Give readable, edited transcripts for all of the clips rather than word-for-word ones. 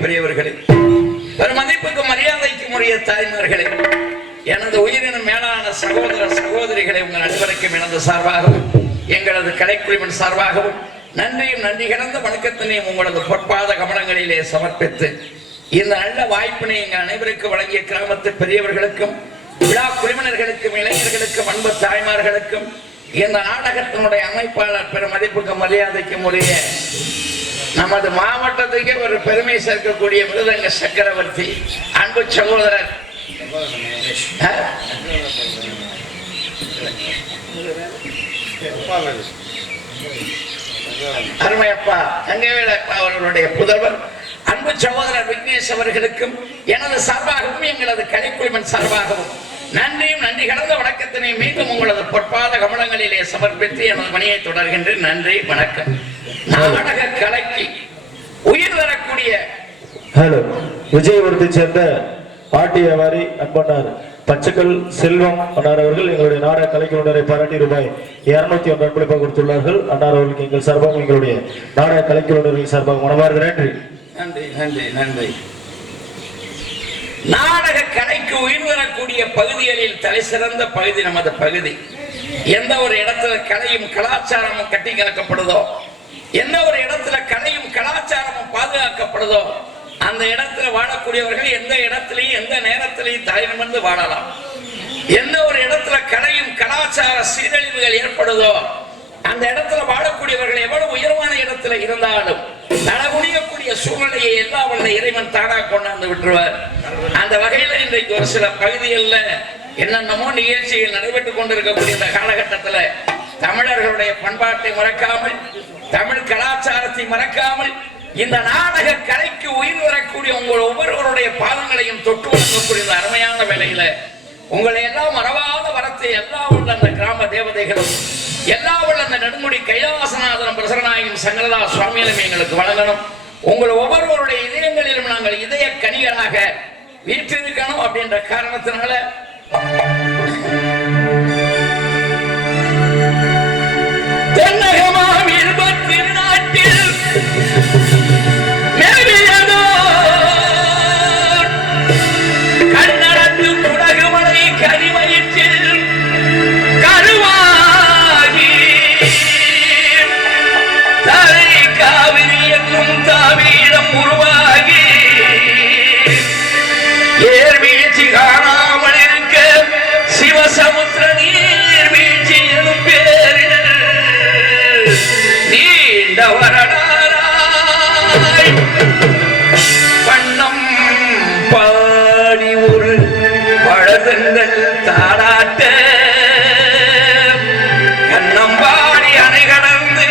பெரியவர்களே, மதிப்புக்கு மரியாதைக்கு உரிய தாய்மார்களே, எனது உயிரினும் மேலான சகோதர சகோதரிகளை உங்கள் அனைவருக்கும் எனது சார்பாகவும் எங்களது கலைக்குழுவின் சார்பாகவும் நன்றியும் நன்றி கிடந்த வணக்கத்தினையும் உங்களது பொற்பாத கமலங்களிலே சமர்ப்பித்து இந்த நல்ல வாய்ப்பினை எங்கள் அனைவருக்கு வழங்கிய கிராமத்து பெரியவர்களுக்கும் விழா குழுவினர்களுக்கும் இளைஞர்களுக்கும் அன்பு தாய்மார்களுக்கும் இந்த நாடகத்தினுடைய அமைப்பாளர் பெரும் மதிப்புக்கு மரியாதைக்கும் உரிய நமது மாவட்டத்துக்கே ஒரு பெருமை சேர்க்கக்கூடிய மிருதங்க சக்கரவர்த்தி அன்பு சகோதரர் அருமையப்பா தங்கவேலப்பா அவர்களுடைய புதல்வர் அன்பு சகோதரர் விக்னேஷ் அவர்களுக்கும் எனது சார்பாகவும் எங்களது கலைக்குழுவின் சார்பாகவும் நன்றியும் நன்றி கலந்த வணக்கத்தினை மீண்டும் உங்களது பொற்பாத கமலங்களிலே சமர்ப்பித்து எனது பணியை தொடர்கின்றேன். நன்றி, வணக்கம். நாடக கலைக்கு உயிர் தரக்கூடிய விஜயபுரத்தை சேர்ந்த ஆட்டி வியாபாரி அன்பனார் பச்சைக்கல் செல்வம் அன்னார் அவர்கள் எங்களுடைய நாடக கலைக்குழுவினரை பாராட்டி ரூபாய் 201 அன்பளிப்பாக கொடுத்துள்ளார்கள். அன்னார் அவர்களுக்கு எங்கள் சார்பாக எங்களுடைய நாடக கலைக்குழுவினர்கள் சார்பாக மனமார்ந்த நன்றி. நன்றி நன்றி நன்றி. நாடக கலைக்கு உயிர் வரக்கூடிய பகுதிகளில் தலை சிறந்த பகுதி நமது பகுதி. எந்த ஒரு இடத்துல கலையும் கலாச்சாரமும் கட்டி கலக்கப்படுதோ, எந்த ஒரு இடத்துல கலையும் கலாச்சாரமும் பாதுகாக்கப்படுதோ, அந்த இடத்துல வாழக்கூடியவர்கள் எந்த இடத்திலையும் எந்த நேரத்திலையும் தலைநிமிர்ந்து வாழலாம். எந்த ஒரு இடத்துல கலையும் கலாச்சார சீரழிவுகள் ஏற்படுதோ, அந்த இடத்துல வாழக்கூடியவர்கள் எவ்வளவு உயர்வான இடத்துல இருந்தாலும் தலகுனியக்கூடிய சூழ்நிலையை எல்லாம் வல்ல இறைவன் தானா கொண்டாந்து விட்டுருவார். அந்த வகையில இன்றைக்கு ஒரு சில பகுதிகளில் என்னென்னமோ நிகழ்ச்சிகள் நடைபெற்றுக் கொண்டிருக்கக்கூடிய இந்த காலகட்டத்தில் தமிழர்களுடைய பண்பாட்டை மறக்காமல், தமிழ் கலாச்சாரத்தை மறக்காமல், இந்த நாடக கலைக்கு உயிர் வரக்கூடிய உங்கள் ஒவ்வொருவருடைய பாதங்களையும் தொட்டு வணங்கக்கூடிய இந்த அருமையான வேலையில உங்களை எல்லாம் மறவாத வரத்தை எல்லா உள்ள அந்த கிராம தேவதைகளும், எல்லா உள்ள அந்த நெடுமுடி கைலாசநாதனம் பிரசரநாயகம் சங்கரதா சுவாமிகளும் எங்களுக்கு வழங்கணும். உங்கள் ஒவ்வொருவருடைய இதயங்களிலும் நாங்கள் இதய கனிகளாக வீற்றிருக்கணும் அப்படின்ற காரணத்தினால தென்னகமாம் இருபத்தி நாட்டில் கண்ணடத்து குடகுமலை கனிமயிற்றில் கருவாகி தலை காவிரி என்னும் தாவீடம் உருவாகி ஏர்வீழ்ச்சி காணாமல் இருக்க சிவசமுத்திர நீர்வீழ்ச்சி எனும் பேரில் நீண்ட வரலாறாய் வண்ணம் பாடி ஒரு பழதங்கள் தாராட்ட கண்ணம்பாடி அணை கடந்து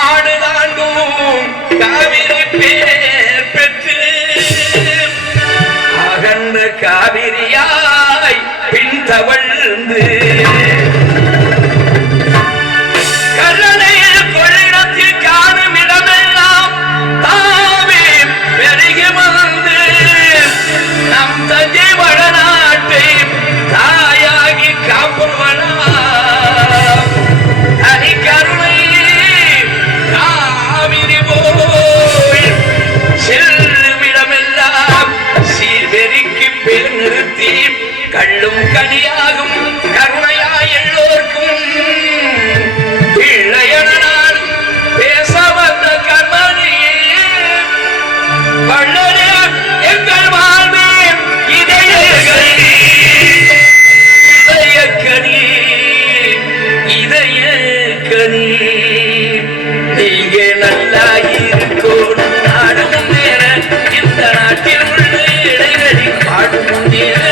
ஆடு தாண்டும் காவிரி பேர் பெற்று அகன்ற காவிரியாய் பின் தவழ்ந்து கள்ளும் கனியாகும் கருணையாய் எல்லோர்க்கும் பிள்ளையனால் பேச வந்த கண்மணியே வள்ளலே எங்கள் வாழ்வே இதயக்கனி இதயக்கனி நீங்க நல்லா இருக்கணும் நாடும் நேர இந்த நாட்டில் உள்ள இடைவெளி பாடும் நேர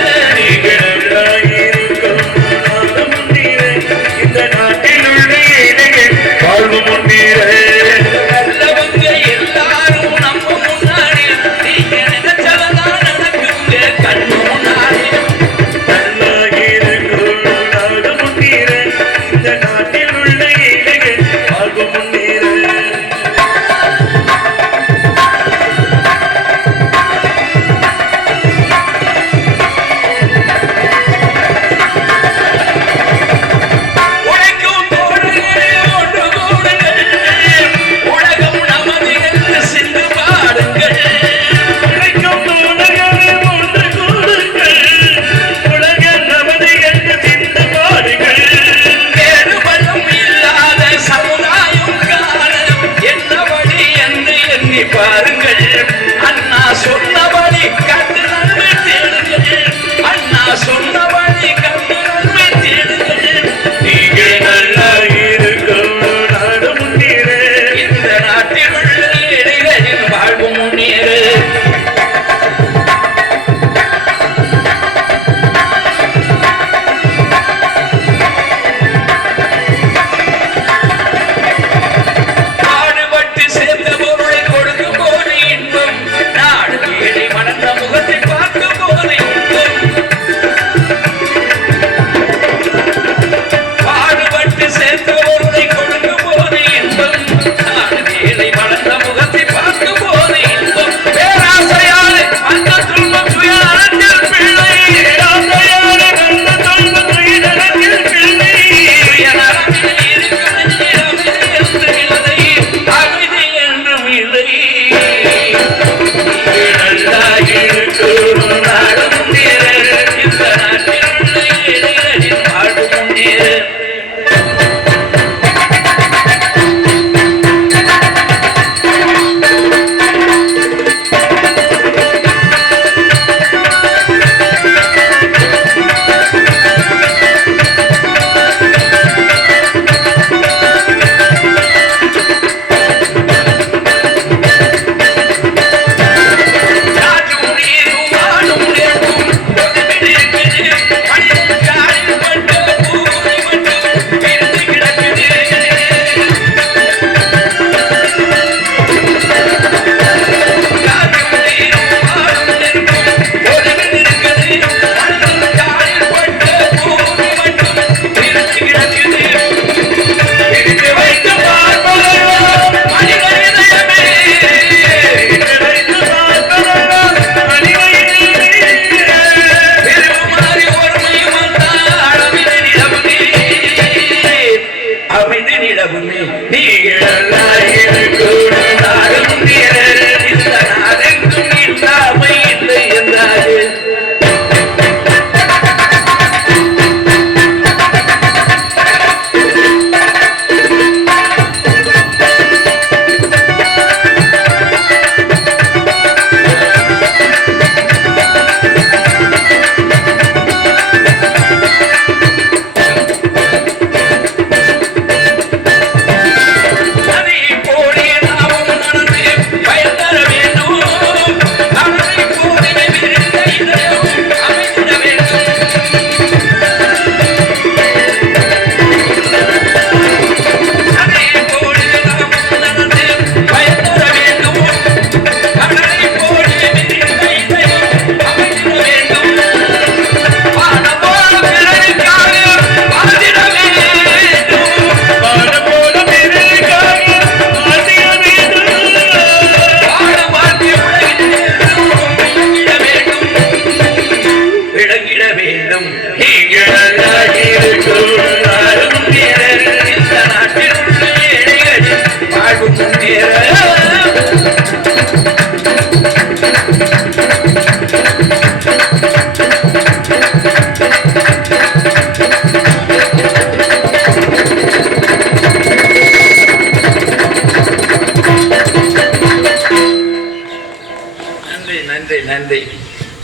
இருந்தது.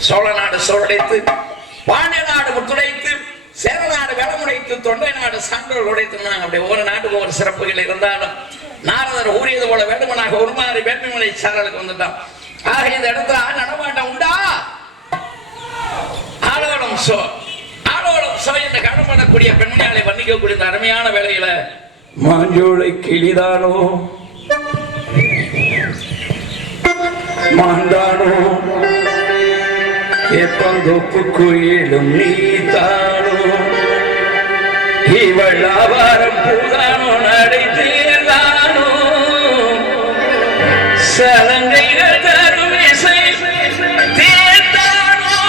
சோழ நாடு சோழடைத்து, பாண்டிய நாடு முத்துடைத்து, சேர நாடு வேளமுடைத்து, தொண்டை நாடு சான்றோர் உடைத்து. அப்படி ஒவ்வொரு நாட்டுக்கு ஒரு சிறப்புகள் இருந்தாலும் நாரதர் ஊறியது போல வேண்டுமனாக ஒரு மாதிரி வேட்புமலை சாரலுக்கு வந்துட்டான். ஆக இந்த இடத்துல நடமாட்டம் உண்டா? ஆளோளம் சோ என்று காணப்படக்கூடிய பெண்மணியாலை வர்ணிக்கக்கூடிய இந்த அருமையான வேலையில மாஞ்சோலை கிளிதானோ மாண்டானோ எப்பந்தோப்பு குயிலும் நீதானோ இவள் ஆவாரம் பூதானோ நடை தேர்ந்தானோ சலங்கைகள் தரும் இசை தேர்ந்தானோ.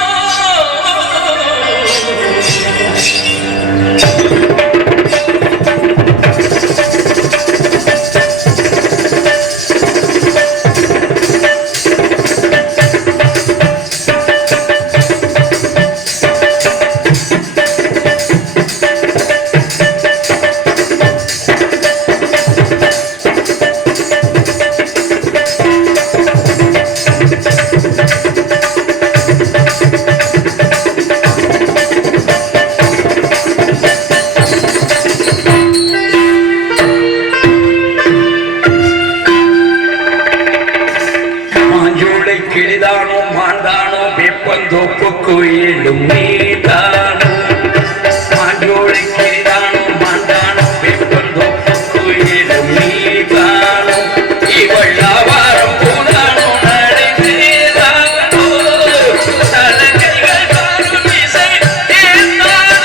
கிளிதானோ மாண்டானோ வேப்பந்தோப்பு குயிலும் நீதானோ மாஞ்சோலை கிளிதானோ மாண்டானோ வேப்பந்தோப்பு குயிலும் நீதானோ இவள் ஆவாரம் பூதானோ நடை தேர்ந்தானோ சலங்கைகள் தரும் இசை தேர்ந்தானோ.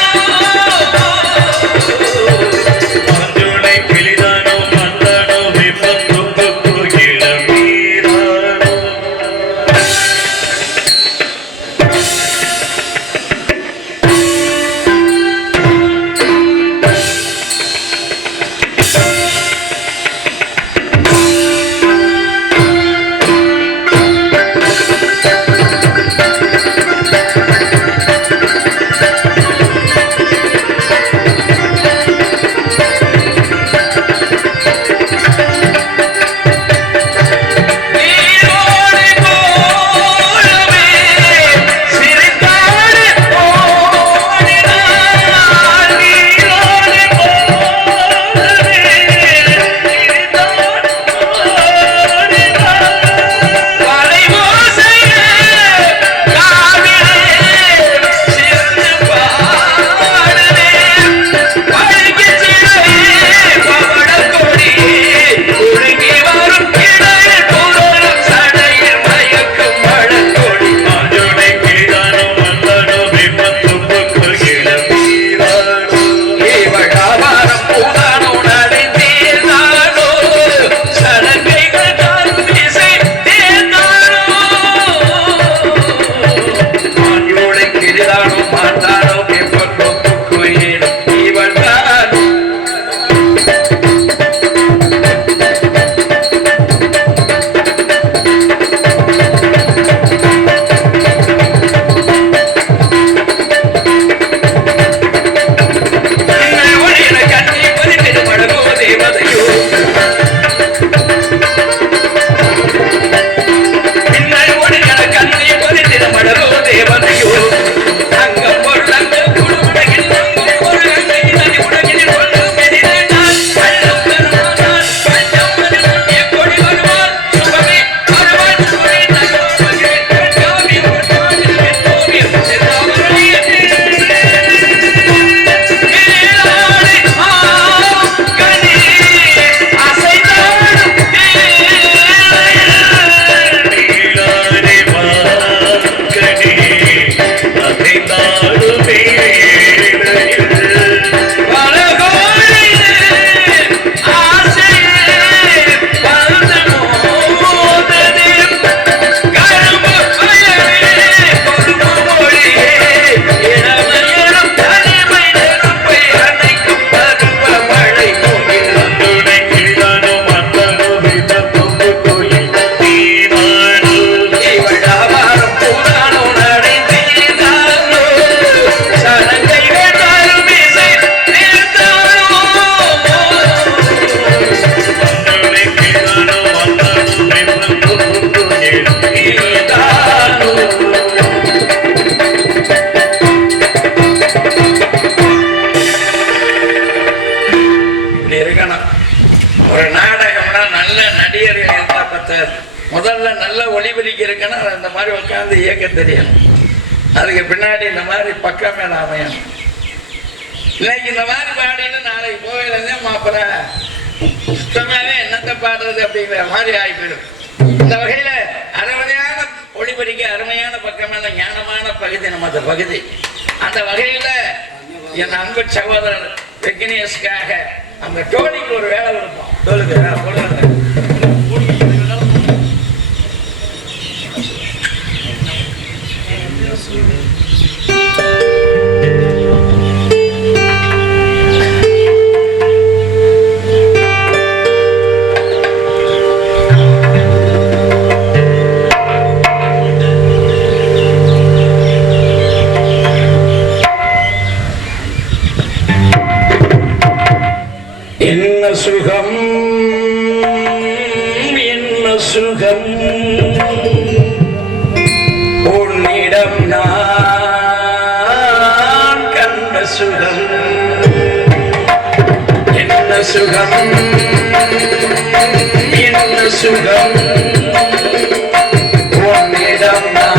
மாஞ்சோலை கிளிதானோ மாண்டானோ வேப்பந்தோப்பு குயிலும் நீதானோ. இருக்குன்னா இந்த மாதிரி உட்காந்து இயக்க தெரியணும். அதுக்கு பின்னாடி இந்த மாதிரி பக்கம் மேல அமையணும். இன்னைக்கு இந்த மாதிரி பாடிட்டு நாளைக்கு போயிலேருந்தே மாப்பிள்ள சுத்தமாவே என்னத்தை பாடுறது அப்படிங்கிற மாதிரி ஆகிவிடும். இந்த வகையில அறுபதையான ஒளிபரிக்க அருமையான பக்கமான ஞானமான பகுதி நமது பகுதி. அந்த வகையில என் அன்பு சகோதரர் விக்னேஷ்காக அந்த டோனிக்கு ஒரு வேலை இருக்கும். சொல்லுங்க. என்ன சுகம் என்ன சுகம் உன்னிடம் நான் கண்ட சுகம். என்ன சுகம் என்ன சுகம் உன்னிடம் நான்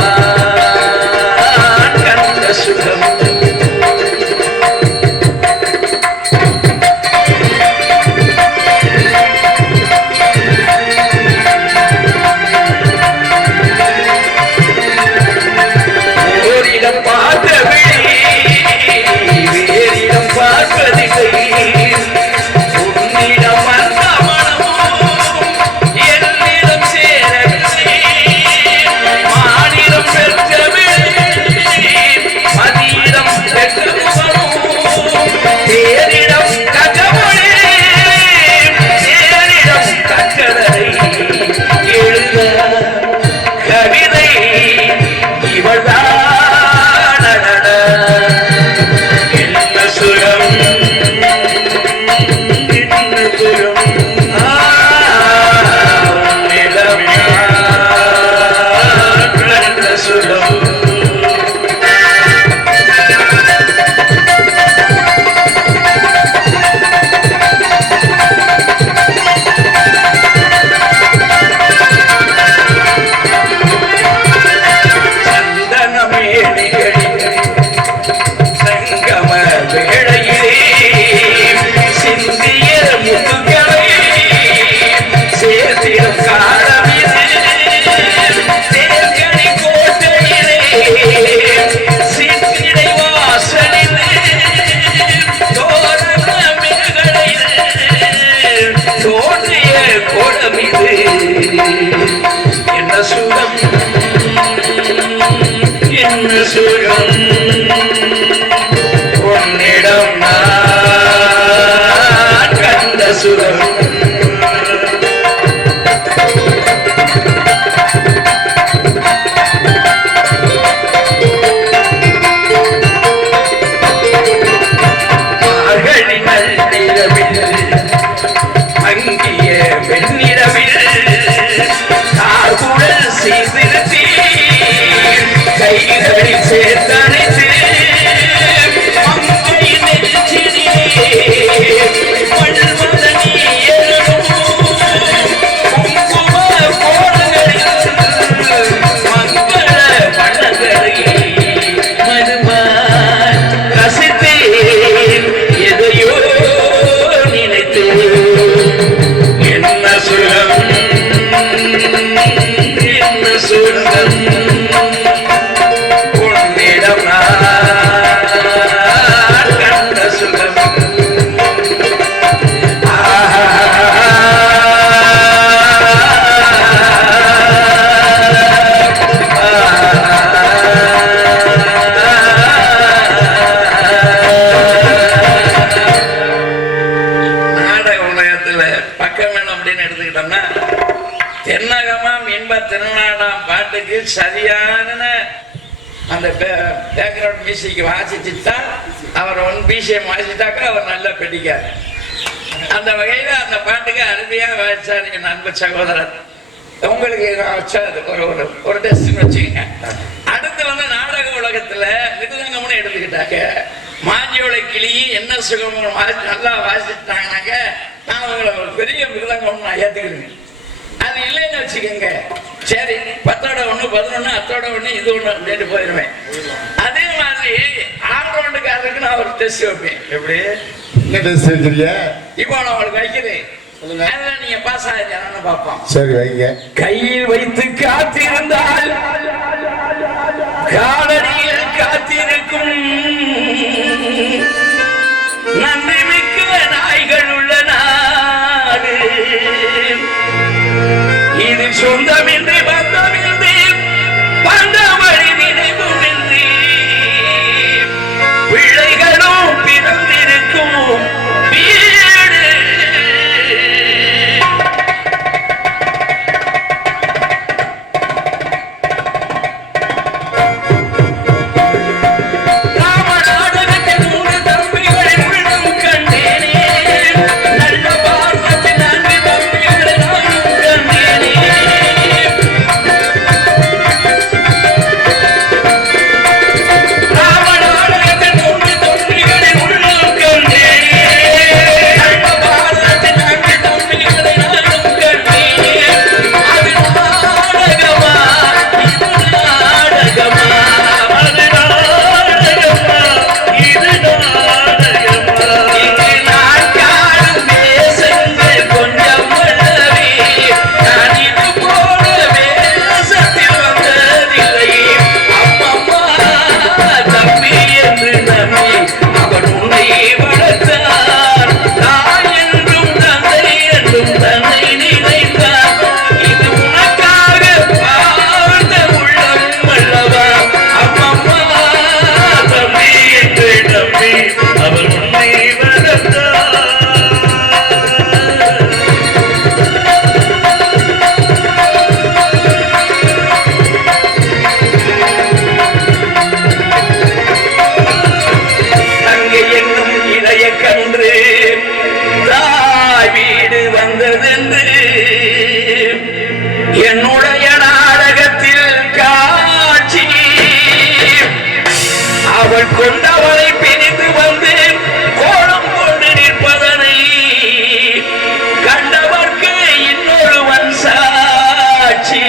கண்ட சுகம். உன்னிடம் நான் கண்ட சுகம். மார்கழி நள்ளிரவில் அங்கிய வெண்ணிரவில் கார்குழல் சீர்திருத்தி கைகளில் சேர்த்தனைத்து சரியான அந்த பேக்ரவுண்ட் மியூசிக் வாசிச்சுட்டா அவர் ஒன் பிசிஎம் வாசிட்டாக்கா அவர் நல்லா பிடிக்கார். அந்த வகையில் அந்த பாட்டுக்கு அருமையாக வாசிச்சார் என் அன்பு சகோதரர். உங்களுக்கு வச்சாது ஒரு டெஸ்ட்னு வச்சுக்கோங்க. அடுத்து வந்து நாடக உலகத்துல மிருதங்கம்னு எடுத்துக்கிட்டாக்க மாஞ்சியோட கிளியும் என்ன சுகம் நல்லா வாசிட்டாங்கன்னாக்க நான் உங்களை ஒரு பெரிய மிருதங்கம்னு நான் ஏற்றுக்கிறேன். அது இல்லைன்னு வச்சுக்கோங்க, சரி 10ஓட 1 11 10ஓட 1 இது 1 அப்படின்னு போயிருவேன். அதே மாதிரி ஆல்ரவுண்டுக்காரருக்கு நான் ஒரு டெஸ்ட் வைப்பேன். எப்படி என்ன டெஸ்ட் வச்சிருக்கிய? இப்போ நான் உங்களுக்கு வைக்கிறேன், அதெல்லாம் நீங்க பாஸ் ஆகிருக்கானு பார்ப்போம். சரி வைங்க. கையில் வைத்து காத்திருந்தால் காலடியில் காத்திருக்கும் நன்றி மிக்க நாய்கள் உள்ள நாடு இது. சொந்தமின்றி பந்தமின்றி பந்தவழி நினைவுமின்றி பிள்ளைகளும் பிறந்திருக்கும் வீடு. என்னுடைய நாடகத்தில் காட்சி அவள் கொண்டவளை பிரிந்து வந்து கோலம் கொண்டு நிற்பதனை கண்டவர்க்கு இன்னொருவன் சாட்சி.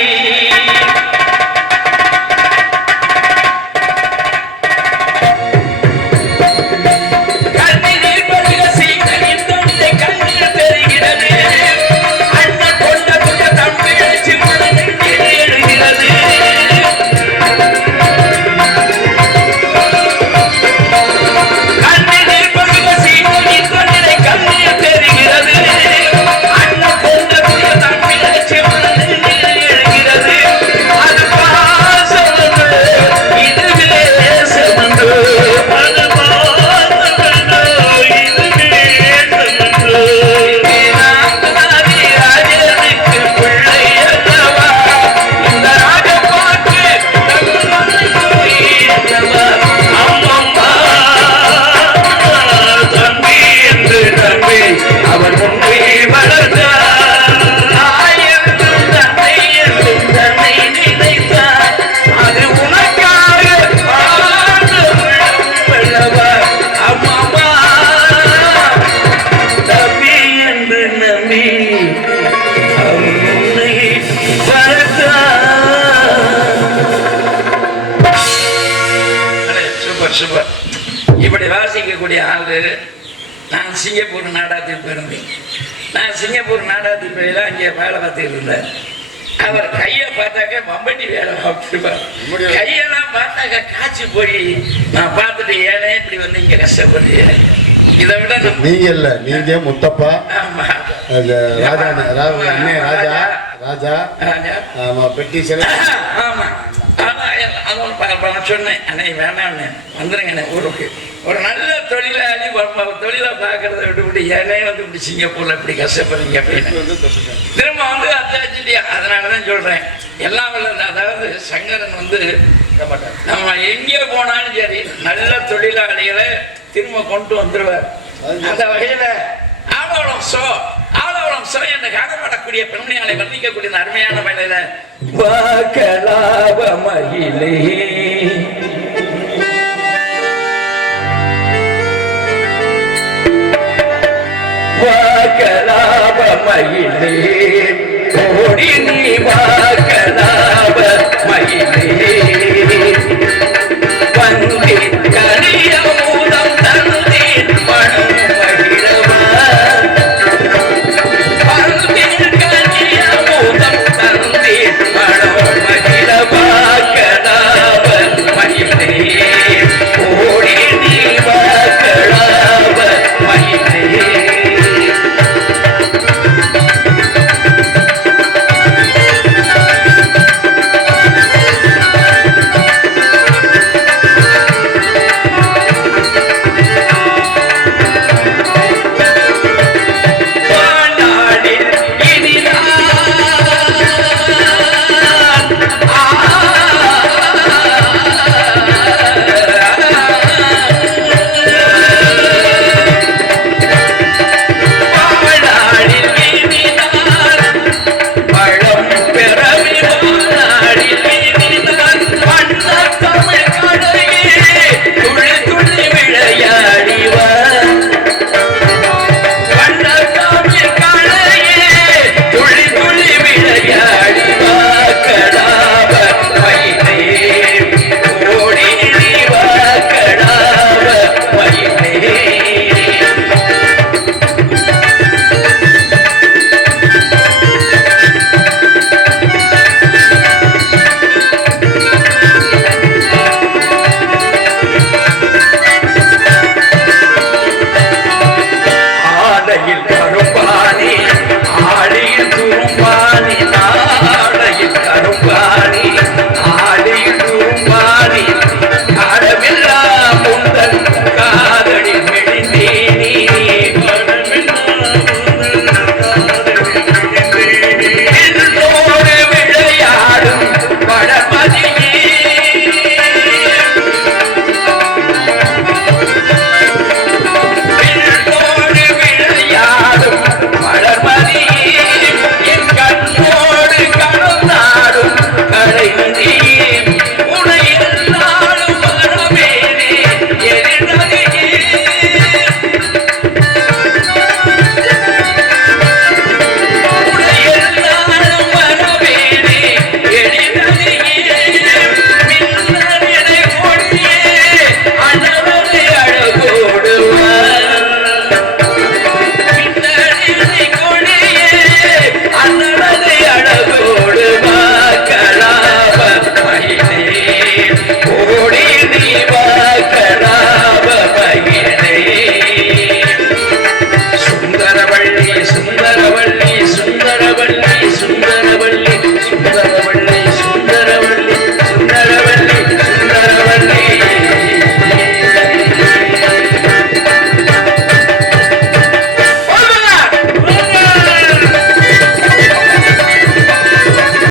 இப்படி வாசிக்கக்கூடிய ஆளு நான் சிங்கப்பூர் நாடகத்தில் பிறந்தேன். நான் சிங்கப்பூர் நாடகத்தில் பிறகு அங்கே வேலை பார்த்துட்டு இருந்தேன். அவர் கையை பார்த்தாக்க மம்பட்டி வேலை பார்த்துருப்பார். கையெல்லாம் பார்த்தாக்க காய்ச்சி போய் நான் பார்த்துட்டு ஏனே இப்படி வந்து இங்க கஷ்டப்படுறேன். இதை விட நீங்க இல்ல, நீங்க முத்தப்பா ராஜா ராஜா ராஜா ஆமா பெட்டி சிலை. ஆமா சொன்னேன் அண்ணே வேணான்னு வந்துருங்க ஊருக்கு. ஒரு நல்ல தொழிலாளி தொழிலை பார்க்கறத விட்டு ஏனே வந்து இப்படி சிங்கப்பூர்ல இப்படி கஷ்டப்படுறீங்க அப்படின்னு திரும்ப வந்து அத்தாச்சிட்டியா. அதனாலதான் சொல்றேன் எல்லாம் அதாவது சங்கரன் வந்து நம்ம எங்கே போனாலும் சரி நல்ல தொழிலாளிகளை திரும்ப கொண்டு வந்துருவார். அந்த வகையில ஆலோலம் சோ என்று காணப்படக்கூடிய பெண்மணியாலை வர்ணிக்கக்கூடிய அருமையான வகையில வாக்கலாப மகிழே வாக்கலாப மகிழே கோடி நீ வாக்கலாப மயிலே